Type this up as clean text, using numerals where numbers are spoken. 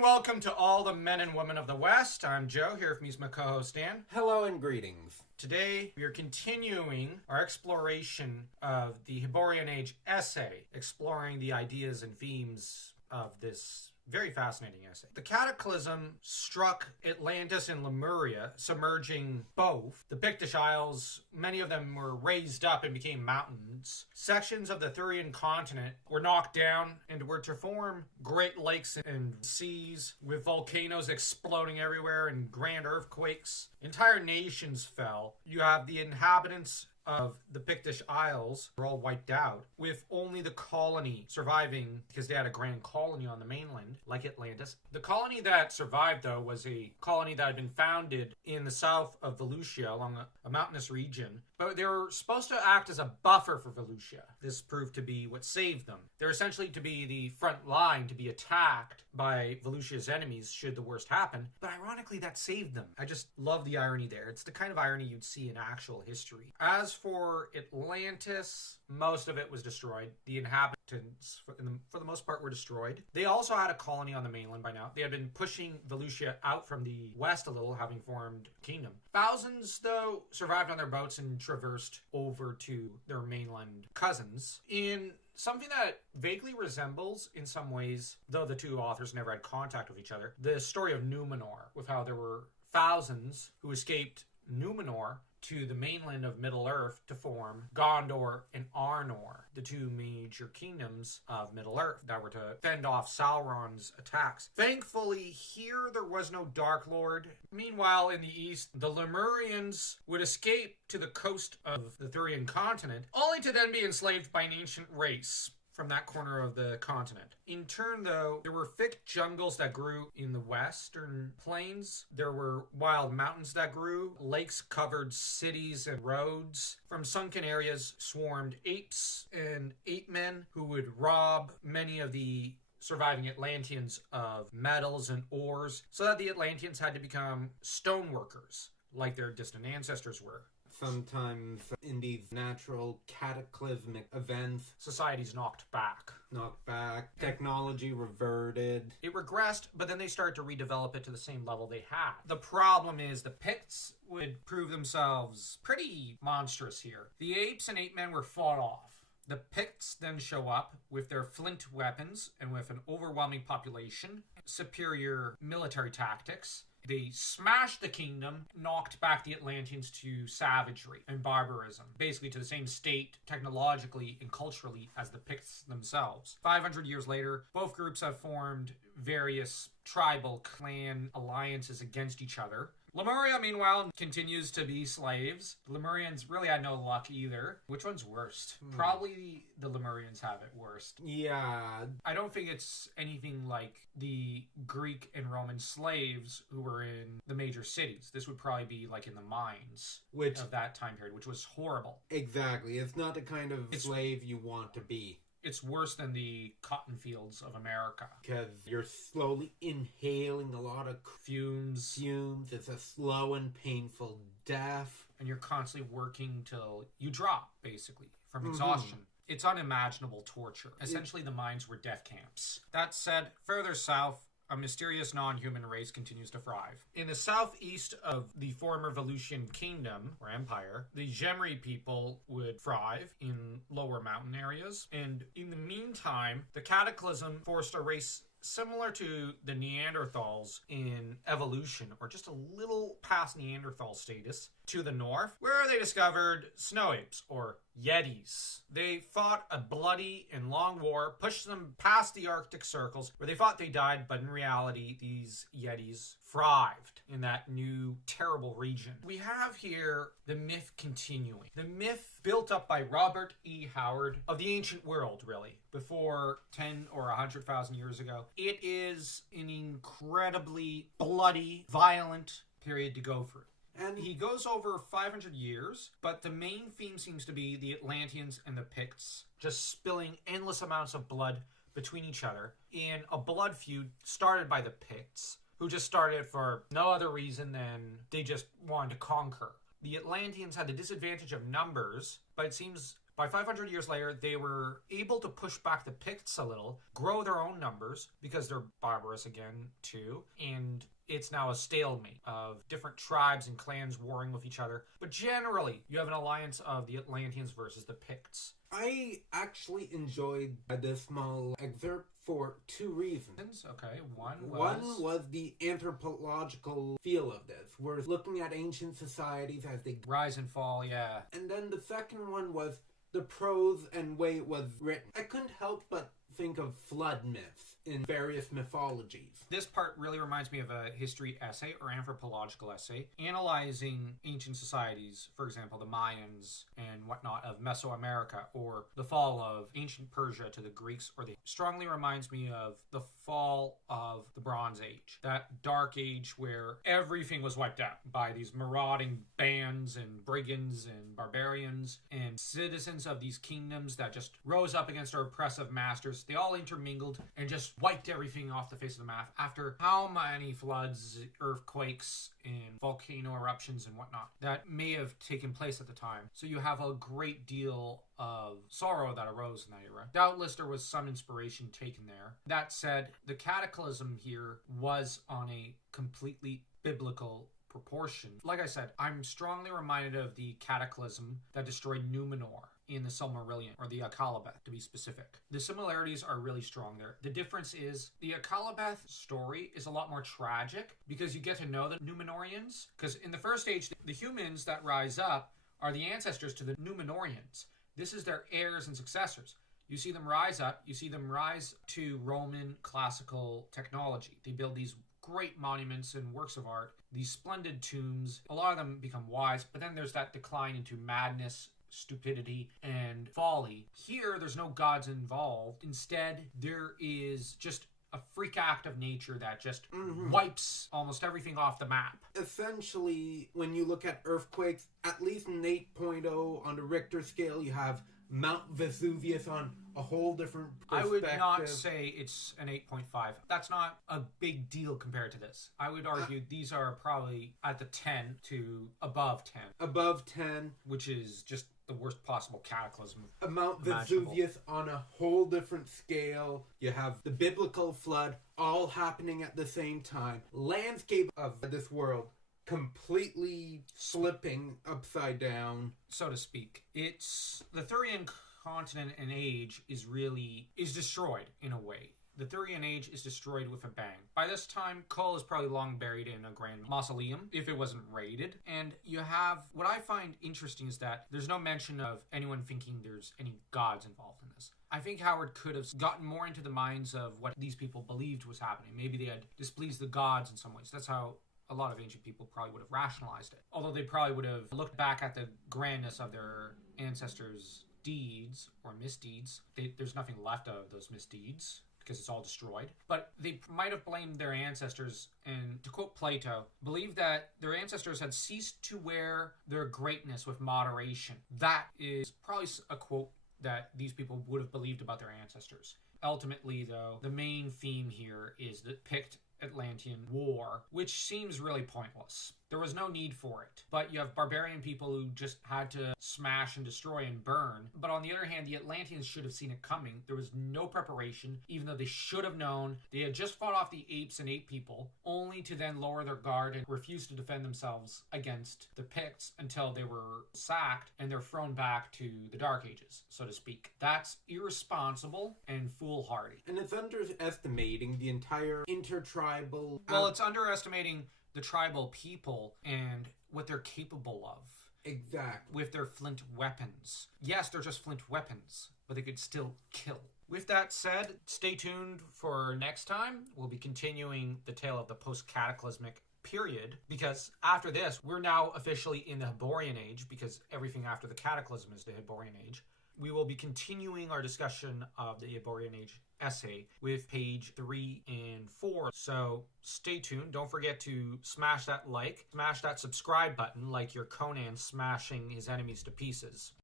and welcome to all the men and women of the West. I'm Joe, here with me is my co-host Dan. Hello and greetings. Today, we are continuing our exploration of the Hyborian Age essay, exploring the ideas and themes of this very fascinating essay. The cataclysm struck Atlantis and Lemuria, submerging both. The Pictish Isles, many of them were raised up and became mountains. Sections of the Thurian continent were knocked down and were to form great lakes and seas, with volcanoes exploding everywhere and grand earthquakes. Entire nations fell. You have the inhabitants of the Pictish Isles were all wiped out, with only the colony surviving because they had a grand colony on the mainland, like Atlantis. The colony that survived, though, was a colony that had been founded in the south of Volusia along a mountainous region, but they were supposed to act as a buffer for Volusia. This proved to be what saved them. They're essentially to be the front line to be attacked by Volusia's enemies should the worst happen, but ironically that saved them. I just love the irony there. It's the kind of irony you'd see in actual history. As for Atlantis, most of it was destroyed. The inhabitants, for the most part, were destroyed. They also had a colony on the mainland by now. They had been pushing Volusia out from the west a little, having formed a kingdom. Thousands, though, survived on their boats and traversed over to their mainland cousins in something that vaguely resembles, in some ways, though the two authors never had contact with each other, the story of Numenor, with how there were thousands who escaped Numenor to the mainland of Middle-earth to form Gondor and Arnor, the two major kingdoms of Middle-earth that were to fend off Sauron's attacks. Thankfully, here there was no Dark Lord. Meanwhile, in the east, the Lemurians would escape to the coast of the Thurian continent, only to then be enslaved by an ancient race from that corner of the continent. In turn, though, there were thick jungles that grew in the western plains. There were wild mountains that grew. Lakes covered cities and roads. From sunken areas swarmed apes and ape men who would rob many of the surviving Atlanteans of metals and ores, so that the Atlanteans had to become stoneworkers, like their distant ancestors were. Sometimes in these natural cataclysmic events, society's knocked back, technology reverted. It regressed, but then they started to redevelop it to the same level they had. The problem is the Picts would prove themselves pretty monstrous here. The apes and ape men were fought off. The Picts then show up with their flint weapons and with an overwhelming population, superior military tactics. They smashed the kingdom, knocked back the Atlanteans to savagery and barbarism, basically to the same state technologically and culturally as the Picts themselves. 500 years later, both groups have formed various tribal clan alliances against each other. Lemuria, meanwhile, continues to be slaves. The Lemurians really had no luck either. Which one's worst? Probably the Lemurians have it worst. Yeah. I don't think it's anything like the Greek and Roman slaves who were in the major cities. This would probably be like in the mines of that time period, which was horrible. Exactly. It's not the kind of slave you want to be. It's worse than the cotton fields of America. Because you're slowly inhaling a lot of fumes. It's a slow and painful death. And you're constantly working till you drop, basically, from exhaustion. It's unimaginable torture. Essentially, the mines were death camps. That said, further south, a mysterious non-human race continues to thrive. In the southeast of the former Volusian kingdom, or empire, the Gemri people would thrive in lower mountain areas. And in the meantime, the cataclysm forced a race similar to the Neanderthals in evolution, or just a little past Neanderthal status, to the north, where they discovered snow apes, or Yetis. They fought a bloody and long war, pushed them past the Arctic circles, where they thought they died, but in reality, these Yetis thrived in that new, terrible region. We have here the myth continuing. The myth built up by Robert E. Howard of the ancient world, really, before 10 or 100,000 years ago. It is an incredibly bloody, violent period to go through. And he goes over 500 years, but the main theme seems to be the Atlanteans and the Picts just spilling endless amounts of blood between each other in a blood feud started by the Picts, who just started for no other reason than they just wanted to conquer. The Atlanteans had the disadvantage of numbers, but it seems By 500 years later, they were able to push back the Picts a little, grow their own numbers, because they're barbarous again, too, and it's now a stalemate of different tribes and clans warring with each other. But generally, you have an alliance of the Atlanteans versus the Picts. I actually enjoyed this small excerpt for two reasons. Okay, one was the anthropological feel of this. We're looking at ancient societies as they rise and fall, yeah. And then the second one was the prose and way it was written. I couldn't help but think of flood myths in various mythologies. This part really reminds me of a history essay or anthropological essay analyzing ancient societies, for example, the Mayans and whatnot of Mesoamerica, or the fall of ancient Persia to the Greeks, or strongly reminds me of the fall of the Bronze Age, that dark age where everything was wiped out by these marauding bands and brigands and barbarians and citizens of these kingdoms that just rose up against our oppressive masters. They all intermingled and just wiped everything off the face of the map after how many floods, earthquakes, and volcano eruptions and whatnot that may have taken place at the time. So you have a great deal of sorrow that arose in that era. Doubtless there was some inspiration taken there. That said, the cataclysm here was on a completely biblical proportion. Like I said, I'm strongly reminded of the cataclysm that destroyed Numenor in the Silmarillion, or the Akalabeth to be specific. The similarities are really strong there. The difference is the Akalabeth story is a lot more tragic because you get to know the Numenorians. Because in the first age, the humans that rise up are the ancestors to the Numenorians. This is their heirs and successors. You see them rise up, you see them rise to Roman classical technology. They build these great monuments and works of art, these splendid tombs. A lot of them become wise, but then there's that decline into madness, stupidity, and folly. Here, there's no gods involved. Instead, there is just a freak act of nature that just wipes almost everything off the map. Essentially, when you look at earthquakes, at least an 8.0 on the Richter scale, you have Mount Vesuvius on a whole different perspective. I would not say it's an 8.5. That's not a big deal compared to this. I would argue these are probably at the 10 to above 10. Above 10. Which is just the worst possible cataclysm. Mount Vesuvius on a whole different scale. You have the biblical flood all happening at the same time. Landscape of this world completely slipping upside down, so to speak. It's the Thurian continent and age is destroyed in a way. The Thurian age is destroyed with a bang. By this time, Kull is probably long buried in a grand mausoleum, if it wasn't raided. And you have, what I find interesting is that there's no mention of anyone thinking there's any gods involved in this. I think Howard could have gotten more into the minds of what these people believed was happening. Maybe they had displeased the gods in some ways. That's how a lot of ancient people probably would have rationalized it. Although they probably would have looked back at the grandness of their ancestors' deeds or misdeeds. There's nothing left of those misdeeds, because it's all destroyed. But they might have blamed their ancestors, and to quote Plato, believed that their ancestors had ceased to wear their greatness with moderation. That is probably a quote that these people would have believed about their ancestors. Ultimately, though, the main theme here is the Pict Atlantean war, which seems really pointless. There was no need for it. But you have barbarian people who just had to smash and destroy and burn. But on the other hand, the Atlanteans should have seen it coming. There was no preparation, even though they should have known. They had just fought off the apes and ape people, only to then lower their guard and refuse to defend themselves against the Picts until they were sacked and they're thrown back to the Dark Ages, so to speak. That's irresponsible and foolhardy. And it's underestimating the entire intertribal... Well, it's underestimating the tribal people and what they're capable of. Exactly. With their flint weapons. Yes, they're just flint weapons, but they could still kill. With that said, stay tuned for next time. We'll be continuing the tale of the post-cataclysmic period, because after this, we're now officially in the Hyborian Age, because everything after the cataclysm is the Hyborian Age. We will be continuing our discussion of the Hyborian Age essay with page 3 and 4. So stay tuned. Don't forget to smash that like, smash that subscribe button like your Conan smashing his enemies to pieces.